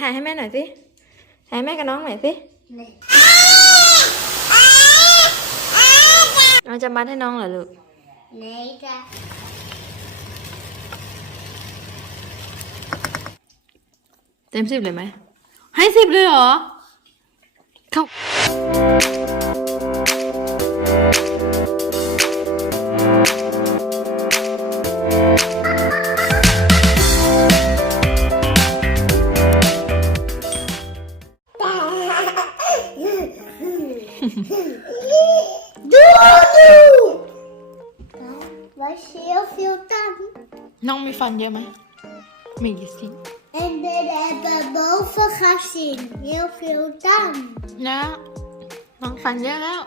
ถ่ายให้แม่หน่อยสิ ถ่ายให้แม่กับน้องหน่อยสิเราจะมัดให้น้องเหรอลูก Nee, da. เต็มสิบเลยไหม ให้สิบเลยเหรอ เขา น้องมีฟันเยอะไหมมีกี่ซี่ En dan hebben boven gezien. Heel veel tand. นะน้องฟันเยอะแล้ว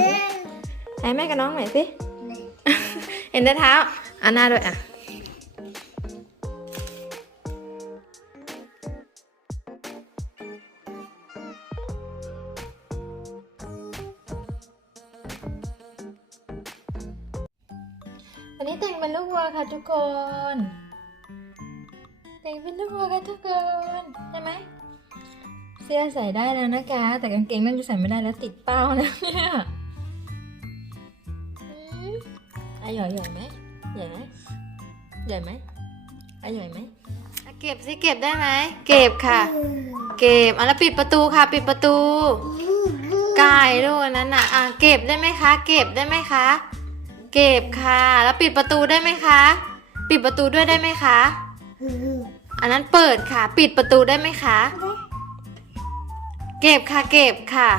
Nee. ให้แม่กับน้องหน่อยสิเห็นแต่เท้าอะหน้าด้วยอะ นนี้แต่งเป็นลูกวัวค่ะทุกคน แต่งเป็นลูกวัวค่ะทุกคนใช่ไหมเสื้อใส่ได้แล้วนะคะ แต่กางเกงน่าจะใส่ไม่ได้แล้วติดเป้านะเนี่ยอืมอะใหญ่ใหญ่ไหมใหญ่ไหมใหญ่ไหมอะใหญ่ไหมอะเก็บสิเก็บได้ไหมเก็บค่ะ เก็บอะแล้วปิดประตูค่ะ ปิดประตูกายลูกอันนั้นน่ะอะเก็บได้ไหมคะ เก็บได้ไหมคะ เก็บค่ะ แล้วปิดประตูได้ไหมคะ ปิดประตูด้วยได้ไหมคะ อันนั้นเปิดค่ะ ปิดประตูได้ไหมคะ เก็บค่ะ เก็บค่ะ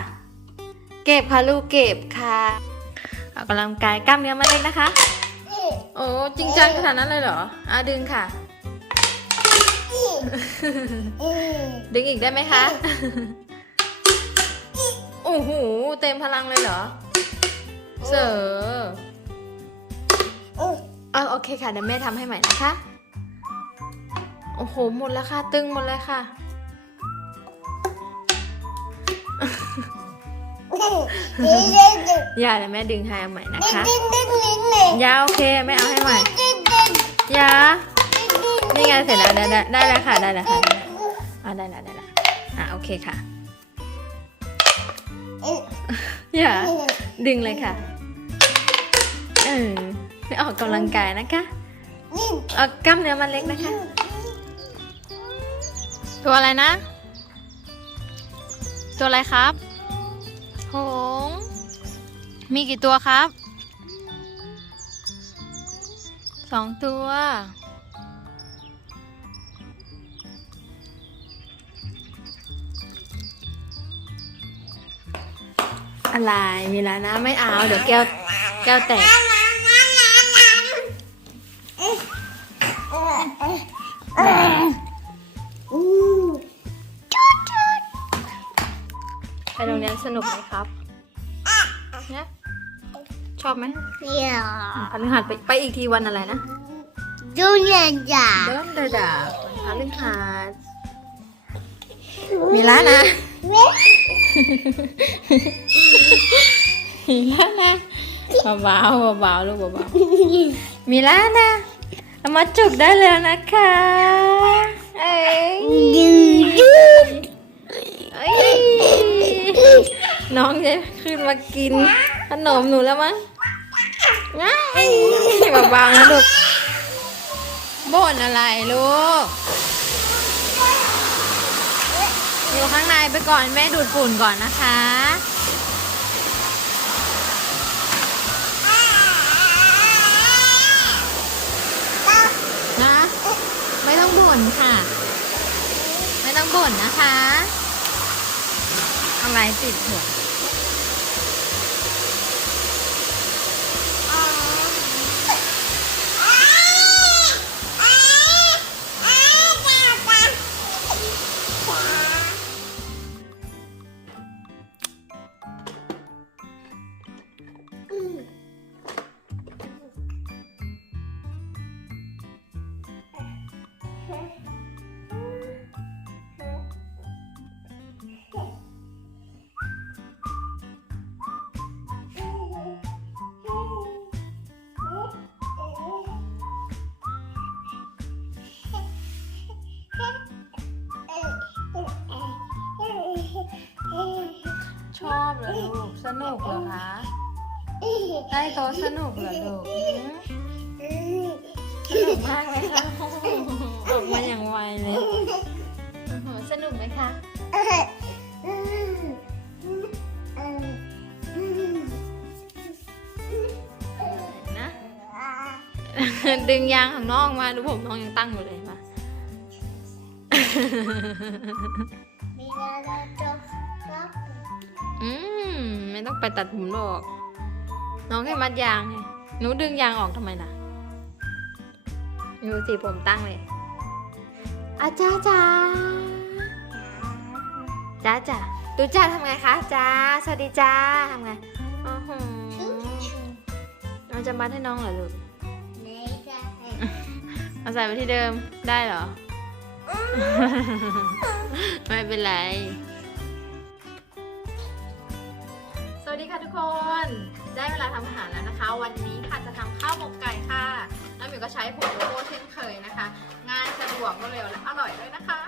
เก็บค่ะลูกเก็บค่ะออกกำลังกายกล้ามเนื้อมาเล็กนะคะ โอ้จริงจังขนาดนั้นเลยเหรออะดึงค่ะ ดึงอีกได้ไหมคะโอ้โหเต็มพลังเลยเหรอ เสอ อาโอเคค่ะเดี๋ยวแม่ทำให้ใหม่นะคะ โอ้โหหมดแล้วค่ะ ตึงหมดเลยค่ะ อย่าเดี๋ยวแม่ดึงให้เอาใหม่นะคะอยาโอเคไม่เอาให้ใหม่อยานี่ไงเสร็จแล้วได้ได้ได้แล้วค่ะได้แล้วค่ะอ่าได้แล้วได้แล้วอะโอเคค่ะอย่าดึงเลยค่ะเออ ไม่ออกกำลังกายนะคะออกกล้ามเนื้อมันเล็กนะคะ ตัวอะไรนะ ตัวอะไรครับ หงส์มีกี่ตัวครับ สองตัว อะไร มีแล้วนะ ไม่เอา เดี๋ยวแก้ว แก้วแตก สนุกไหมครับเนี่ยชอบไหม Ja. พฤหัสไปไปอีกทีวันอะไรนะ Doe je ja. เดินเดดาวันพฤหัสมีร้านนะมีร้านนะเบาๆเบาๆลูกเบาๆมีร้านนะเอามาจุกได้แล้วนะคะเอ้ย น้องจะขึ้นมากินขนมหนูแล้วมั้งง่ายเบาๆนะลูกบ่นอะไรลูก อยู่ข้างในไปก่อนแม่ดูดฝุ่นก่อนนะคะนะไม่ต้องบ่นค่ะ ไม่ต้องบ่นนะคะ อะไรติดหัว อบเหรอลูก สนุกเหรอคะใต้โต๊ะสนุกเหรอลูกหืมสนุกมากไหมคะโอ้โหออกมาอย่างไวเลยโอ้โหสนุกไหมคะนะดึงยางของน้องมาดูผมน้องยังตั้งอยู่เลยปะ อืมไม่ต้องไปตัดผมหรอก น้องแค่มัดยางไงหนูดึงยางออกทำไมล่ะดูสิผมตั้งเลยอาจ้าจ้าจ้าจ้าดูจ้าทำไงคะจ้าสวัสดีจ้าทำไงอ๋อหือเราจะมัดให้น้องเหรอลูกเอาใส่ไปที่เดิมได้เหรอ ไม่เป็นไร ดีค่ะทุกคน ได้เวลาทำอาหารแล้วนะคะ วันนี้ค่ะจะทำข้าวหมกไก่ค่ะ แล้วหมิวก็ใช้ผงโลโก้เช่นเคยนะคะ ง่ายสะดวกรวดเร็วและอร่อยด้วยนะคะ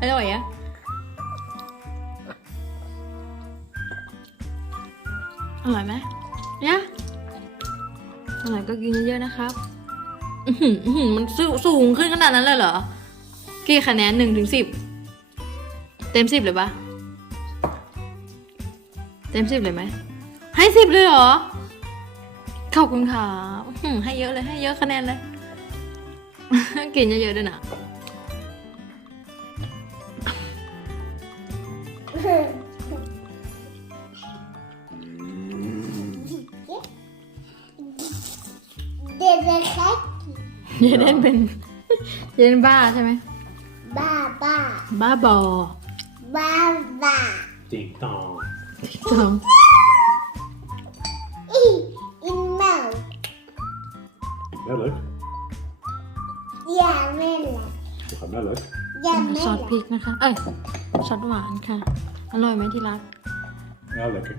อร่อยอะอร่อยไหมเนี่ยอร่อยก็กินเยอะๆนะครับอื้อหืออื้อหือมันสูสูงขึ้นขนาดนั้นเลยเหรอ กี่คะแนนหนึ่งถึงสิบ เต็มสิบเลยปะเต็มสิบเลยไหม ให้สิบเลยเหรอ ขอบคุณค่ะอื้อหือให้เยอะเลยให้เยอะคะแนนเลย กินเยอะๆด้วยนะ เด็กเด็กแค่เยเดนเป็น เยเดนบ้าใช่ไหมบ้าบ้าบ้าบอบ้าบ้า Ding dong. จอมอีอินเมา Melk. อย่าแม่ละ We gaan melk. อย่าแม่ซอสพริกนะคะ เอ้ยซอสหวานค่ะ อร่อยไหมที่รัก Ja, lekker.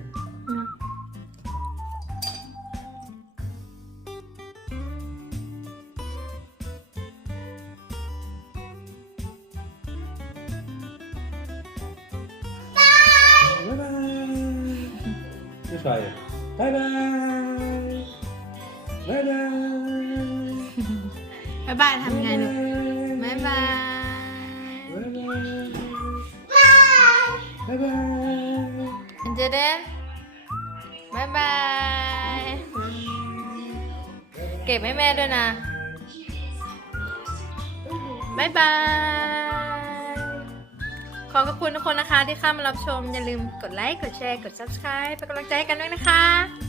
นะ zwaaien. Bye bye. Bye bye. บ๊ายบายทำไงลูก Bye บ๊ายบาย bye. Bye bye. อันเจเดนบ๊ายบายเก็บให้แม่ด้วยนะบ๊ายบาย ขอบคุณทุกคนนะคะที่เข้ามารับชม อย่าลืมกดไลค์ กดแชร์ กด subscribe เป็นกำลังใจให้กันด้วยนะคะ